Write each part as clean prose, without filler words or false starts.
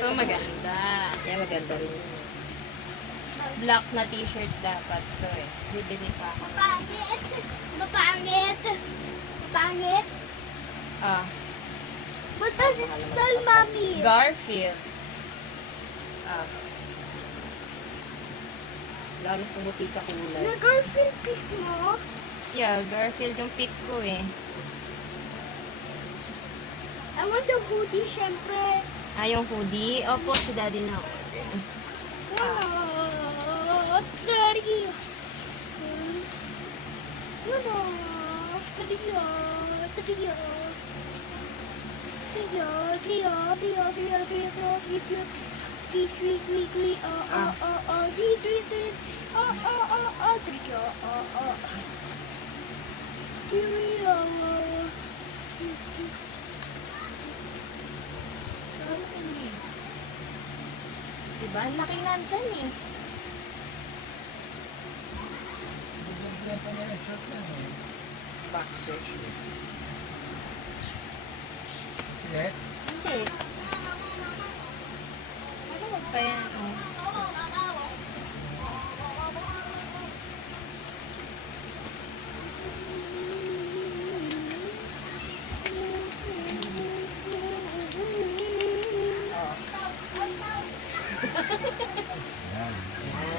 Ito maganda. Yan, maganda rin yun. Black na t-shirt dapat to eh. Bibili pa ako. Mapangit. Mapangit. Mapangit. Ah, What does it spell, Mommy? Garfield. Ah. Lalo pumuti sa kulay. Nag-Garfield pick mo? Yeah, Garfield yung pick ko eh. I want the hoodie, syempre. Ah, yung hoodie. Opo, si daddy na. Sorry. Ano? Trio. Trio. Trio. Trio. Trio. Trio. Trio. Trio. Diba? Ang laki nandyan eh. Boxer. Hindi. Ano pa yan? Oh.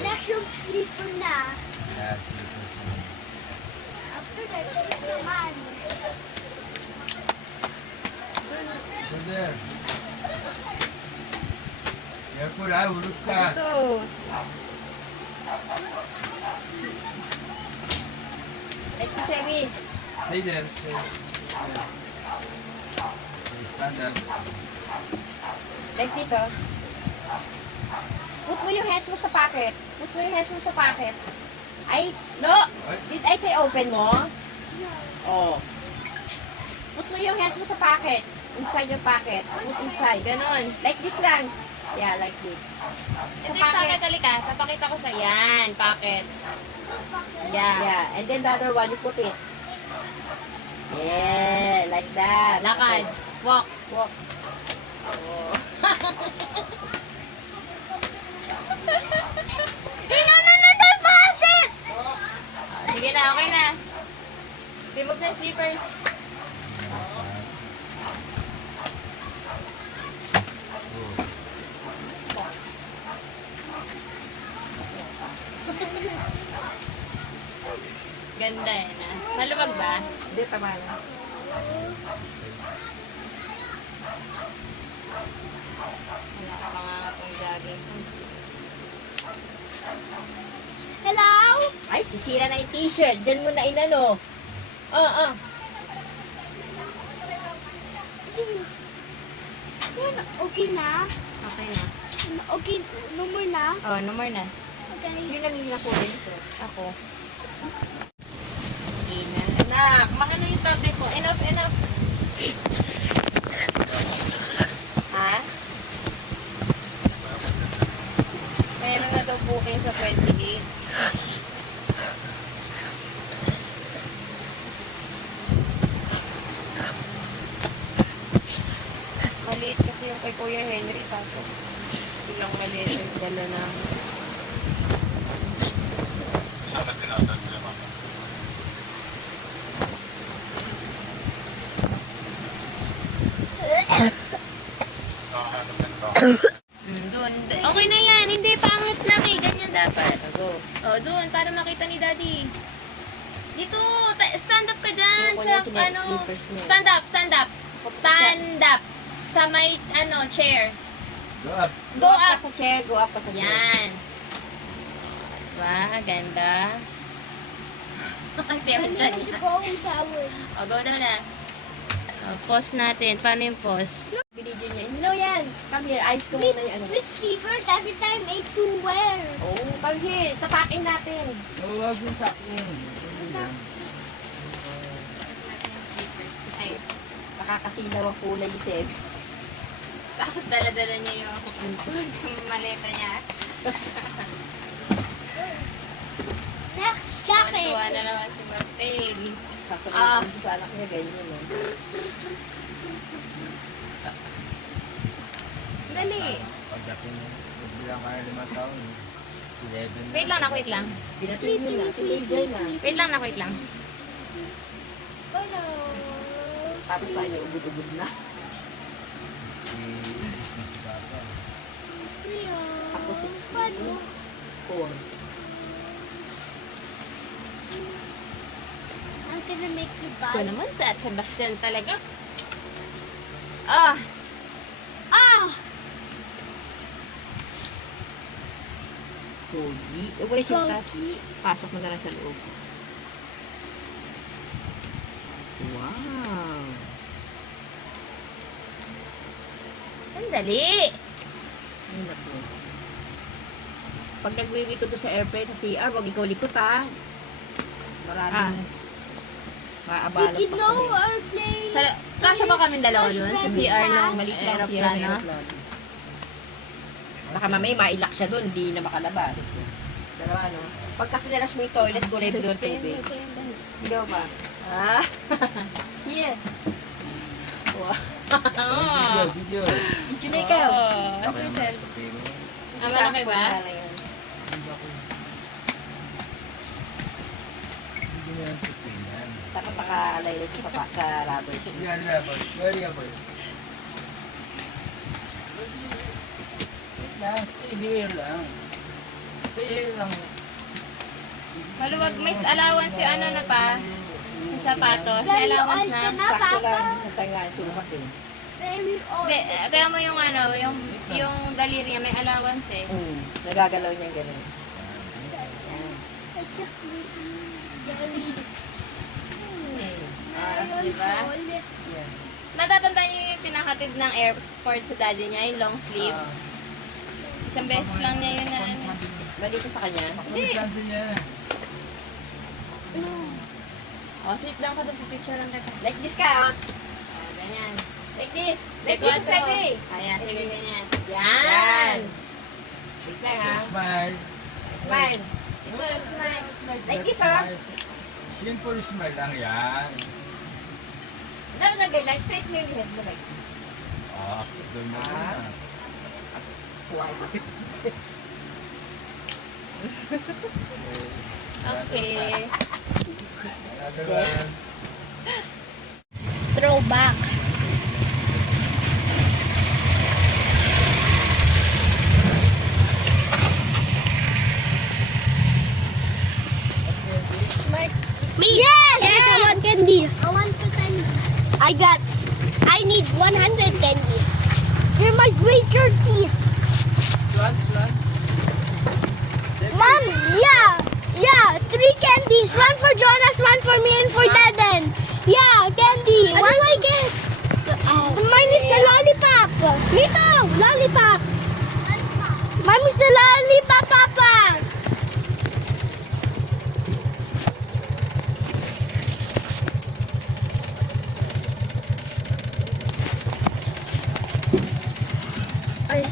Next yung sleeper na. After that, sleep naman. Careful, ah, ulog ka. Ito. Like this, Emmy. Stay there. Stay. Stand up. Like this, oh. Put mo yung hands mo sa pocket. Put mo yung hands mo sa pocket. Ay, no! Did I say open mo? Oh. Put mo yung hands mo sa pocket. Inside your pocket. Put inside. Ganon. Like this lang. Yeah, like this. Ito yung packet, halika. Papakita ko sa yan. Packet. Yeah. Yeah. And then the other one, you put it. Yeah, like that. Lakad. Okay. Walk. Walk. Oh. Sige na, okay na. Remove na slippers. Ganda eh na. Maluwag ba? Hindi, tama na. Wala ka pa nga akong jogging pants. Hello? Ay, sisira na yung t-shirt. Diyan mo na inano. Okay na? Okay na. Okay, no more na? Oh, no more na. Okay. Sino namili na kulay nito? Ako. Ina. Anak, mahalo yung tablet ko. Enough, enough. Ha? Meron na daw booking sa 28. Maliit kasi yung kay Kuya Henry tapos ilang maliit yung dala namin. Doon. Okay na yan. Hindi, pangit lang eh. Ganyan dapat. Go. Oh, doon. Para makita ni Daddy. Dito. Stand up ka dyan. Yung Sa, kunyari, ano. slippers mo. Stand up, stand up. Stand up. Sa may, ano, chair. Go up. Go ka up. sa chair. Go up ka sa chair. Yan. Diba? Ganda. Ay, pero dyan Need to yan. go down. O, go down na. O, pause natin. Paano yung pause? Binidyo niya. No, yan. Come here. Ayos ko muna yung ano. With sleepers every time I to wear. Oh, come here. Tapakin natin. Huwag yung sakin. Ay, Nakakasilaw ang kulay ni Seb. tapos dala-dala niya yung maleta niya. Next jacket. Tuwa na naman si Martin. Sasabihin ko sa anak niya ganyan. Dali. Pagdating, bilang ka na 5 taon. 11. Wait lang na, wait lang. Pinatigil na. Teenager na. Wait lang na, wait lang. Hello. Tapos tayo, ubod-ubod na. Si Papa. Hello. Ako 16. Paano? 4. I'm gonna make you Gusto bad. naman, Sebastian talaga. Ah! Ah! Pogi. Huwag mo rin sintas. Pogi. Pasok mo na lang sa loob. Wow. Sandali! Ay, naku. Pag nagwiwi ko to sa airplane, sa CR, wag ikaw likot ha. Maraming maabalot Did you pa know sa'yo. our plane? Sa, kasya ba kami dalawa doon sa CR ng Maliit lang ang CR ng aeroplano? aeroplano. Baka mamaya mailak siya doon, hindi na makalabas. Dalawa, no? Pagka kinalas mo yung toilet, kulay blue ang tubig. Ikaw ba? Ah! Yeah! Wow! Video. Video na ikaw. Oh, as you said. Ah, malaki ba? Hindi na yung tupinan. Dapat nakalaylay sa rubber. Yan lang po. Very good. Wait lang. Stay here lang. Stay here lang. Maluwag, may allowance si ano na pa? Yung sapatos, may allowance na. Sakto lang. Hintay nga, sumat eh. Very old. Hindi, kaya mo yung ano, yung daliri, may allowance eh. Nagagalaw niya ganun. I took very Ah, di ba? Yan. Natatandaan niyo yung pinakatid ng Air Sport sa daddy niya, yung long sleeve. Ah, Isang beses lang niya yun na ano. mali ka sa kanya. Hindi. Hindi. Niya. Oh, sit down ka doon, picture lang kita. Like this ka, ah. Ah, ganyan. Like this. Like Like this, sabi. Ayan, sige ganyan. Yan. Yan! Wait lang, ha. Smile. Smile. Ito, smile. Like this, ah. Simple smile lang yan. Nalagay lang. Straight mo yung head mo like this. Ah, doon mo na. Why? Okay. Gagawin. throwback. Me? Yes! I want candy. I want the candy. I need 100 candy. You must break your teeth. Slant. Mom, yeah, 3 candies. One for Jonas, one for me, and for Daden. Yeah, candy. What do I get? Mine is the lollipop. Me too, lollipop. Mine is the lollipop, Papa. Ay.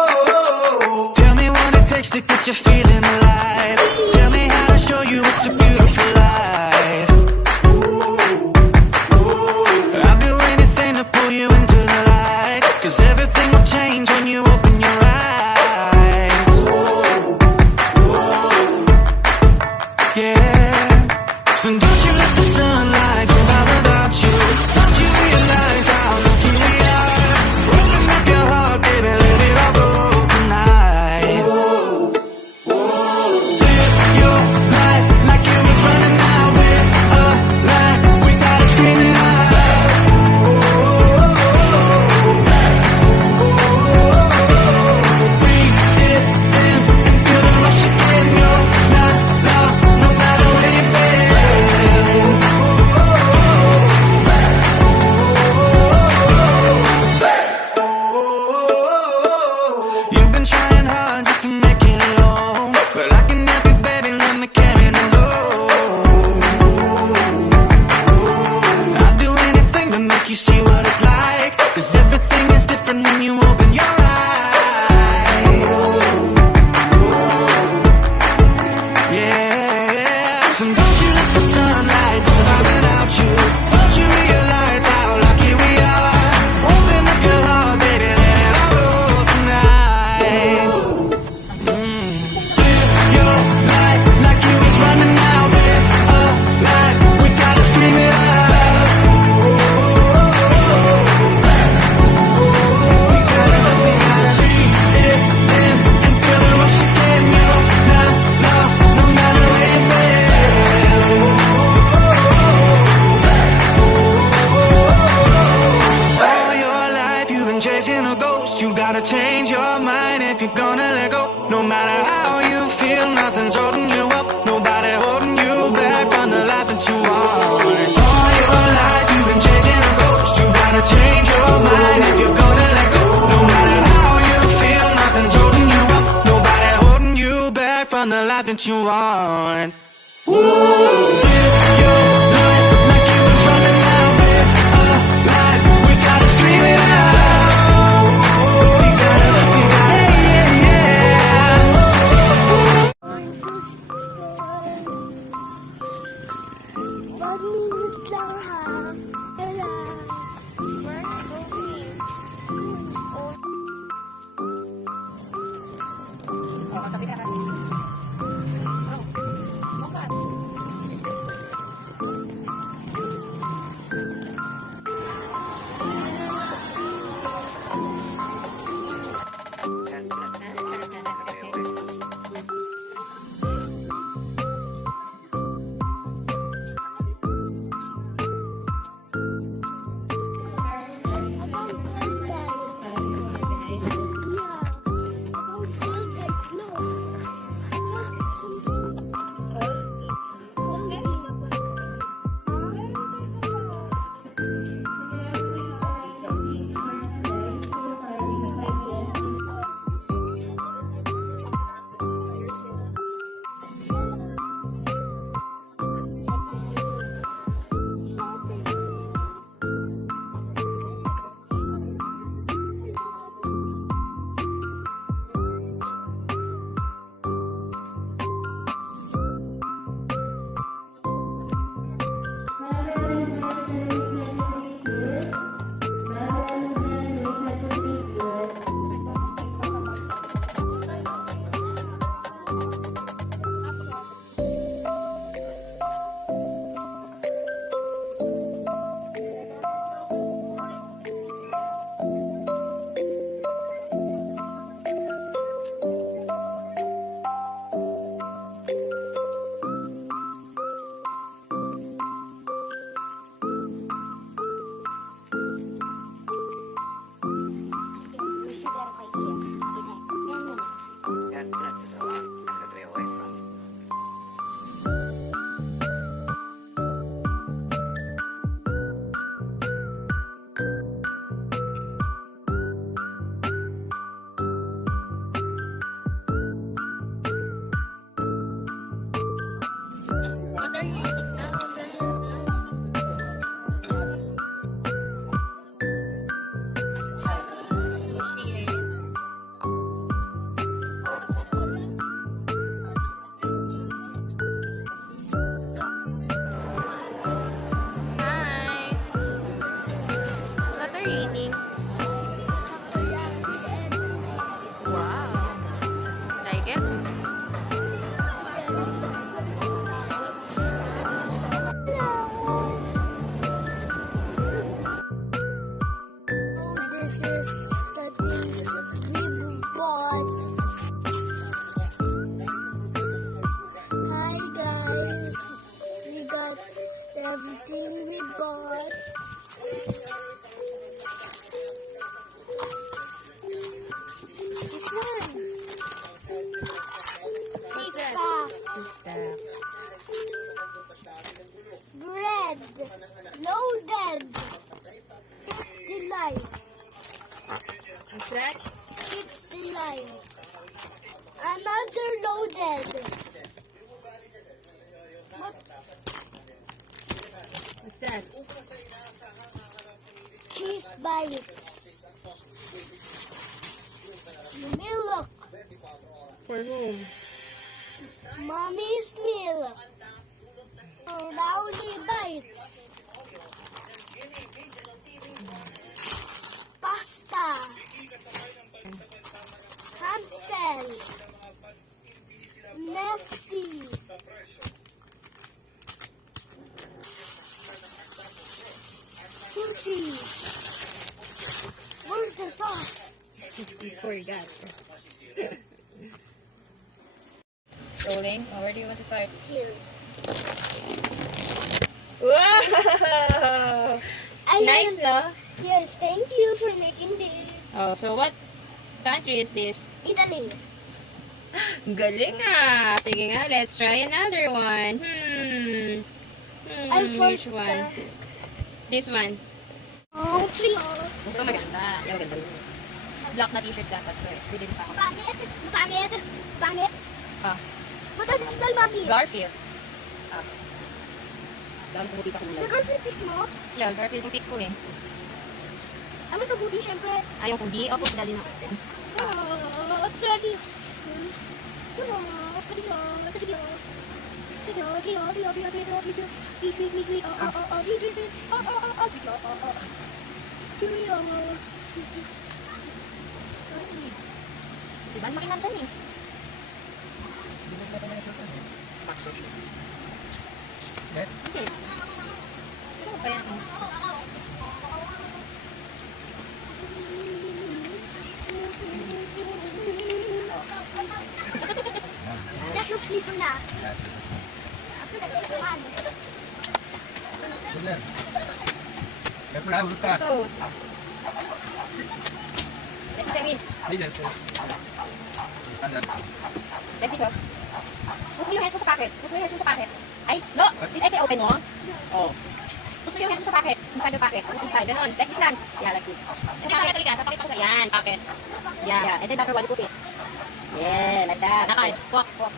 Tell me what it takes to get you feeling alive. Tell me how to show you it's a beautiful life. I'll do anything to pull you into the light. 'Cause everything will change when you open your eyes. Yeah. So don't you let the sunlight go out without you. Don't you realize how lucky we are? Open up your heart, baby, let it all go tonight. Live your life like it was change your mind if you're gonna let go. No matter how you feel, nothing's holding you up. Nobody holding you back from the life that you want. All your life you've been chasing a ghost. You gotta change your mind if you're gonna let go. No matter how you feel, nothing's holding you up. Nobody holding you back from the life that you want. Ooh, live your life like you was running out. Live a life, we gotta scream it out. We gotta, yeah, yeah. Oh, katabi ka. Oh, bukas. everything we bought. This one. What's that? Pizza. Bread. Loaded. It's delight. What's that? It's delight. Another loaded. What's that? Cheese bites. Milk. For whom? Mommy's milk. Brownie bites. Pasta. Hansel. Nesty. Cookies. Where's the sauce? Forgot. Rolling. Oh, where do you want to start? Here. Whoa! I Nice, no? Yes, thank you for making this. Oh, so what? country is this? Italy. Galing ah. Sige nga, let's try another one. I Which forgot. one? This one. Oh, trio. Ito maganda. Yung maganda. Black na t-shirt dapat ko eh. Pwede pa ako. Pangit. Pangit. Pangit. Ah. What does it smell, Mommy? Garfield. Dami pumuti sa The kulay. girlfriend pick mo? Yeah, Garfield yung pick ko eh. Ano to buti, syempre? Ayaw kung di. Opo, dali na. Oh, sorry. Come on, trio. Trio. Trio, trio, trio, trio, trio, trio. Trio. Diba? Makinan dyan eh. Hindi. Ano ba yan? That's your sleeper na. Bener. Kaya pala ulit ka. Ito. Let me say win. Leader. Standard. Let me so. Put mo yung hands mo sa pocket. Put mo yung hands mo sa pocket. Ay, no. Did I say open mo? Oh. Put mo yung hands mo sa pocket. Inside your pocket. Inside. Ganon. Like this lang. Yeah, like this. Hindi, pakit ulit ka. Papakita ko sa yan. Pakit. Yan. Yeah. And then after one, you put it. Yeah, like that. Nakal. Walk. Walk.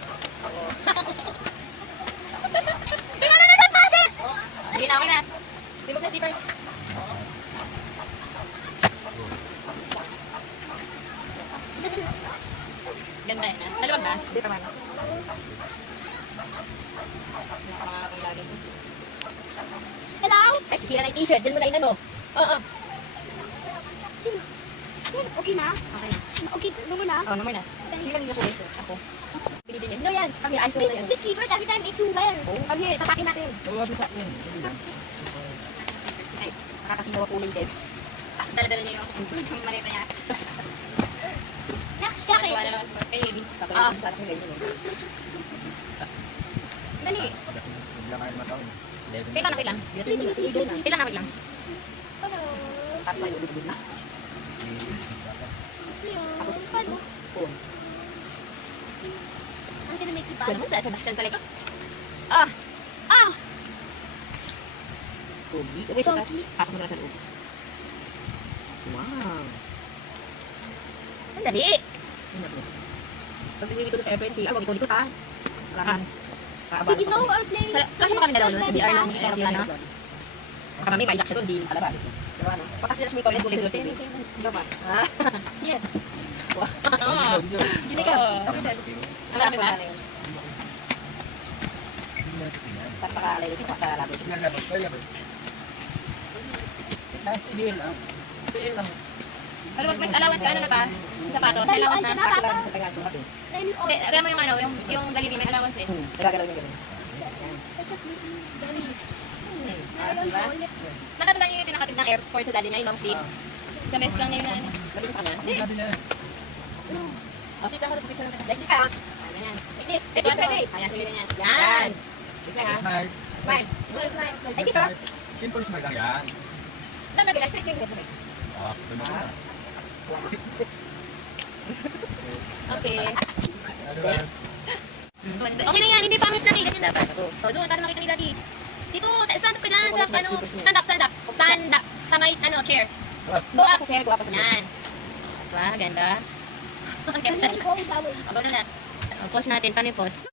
Hindi na ako na. Remove na zippers. Ganda yun ah. Maluwag ba? Hindi pa man. Nakakapang lagi. Hello? Ay, sisira na yung t-shirt. Diyan mo na inano. Oo. Okay na? Okay na. Okay, naman na. Oh, number na. Sino yung po? Ako. Pinili niya. No yan. Come here. Ayos mo na yan. With sleepers every time it you wear. Oh, come here. Tapakin natin. Oo, bisa yan. Sige lang. Nakakasilaw ako ulit, Zeb. Dala-dala niya yung malita niya. Next Kuha jacket. na lang sa pay. Kasabi ko sana sa ganyan eh. Dali. Hindi lang kayo mataon. Pila na lang. Pila na lang. Tapos may ulubog na. Tapos is fun. Oh. I'm gonna make you Good mo, bad. sa distance talaga. Ah! Ubi. Uwi sa taas. Pasok mo na sa loob. Wow. Ang dali. Pag niliwi ko sa airplane, CR, wag ito ha. Maraming Did you know our plane? Kasi mo kami dalawa doon sa CR ng airplane, ano? Baka mamay may siya doon, di alabas. Diba ano? Baka sila may toilet, gulit. Diba ba? Yeah. Oo. Hindi ka. Marami ba? Pagpakalay sa labas. Lalabas pa yan. Sige lang. Sige lang. Pero wag may allowance ka, ano na ba? Sapatos, may allowance na. Hindi, kaya mo yung ano, yung Jollibee, may allowance eh. Nagagalaw yung gano'n. Diba? Natatanda niyo yung tinakatid ng Air Sport sa daddy niya, yung long sleeve. Sa best lang niya yung ano. Labas sa kanya. Hindi natin yan. O, sige, ako picture natin. Like this ka, ha? Ayan. Like this. Like this, ready? Ayan, sige yan. Yan. Yan. Wait lang, ha? Smile. Smile. Like this, ha? Simple smile lang yan. Lang, nagilay. Straight yung head mo. Ah, tuloy na. Okay. Ano ba? Okay na yan, hindi pangit na rin. Ganyan dapat. O, doon, para makita ni daddy. Dito, stand up ka dyan sa, ano, stand up. Stand up. Sa may, ano, chair. Go up sa chair, go up sa chair. Yan. Diba, ganda. Ang ganda. Go with that way. O, go na na. O, pause natin. Paano yung pause?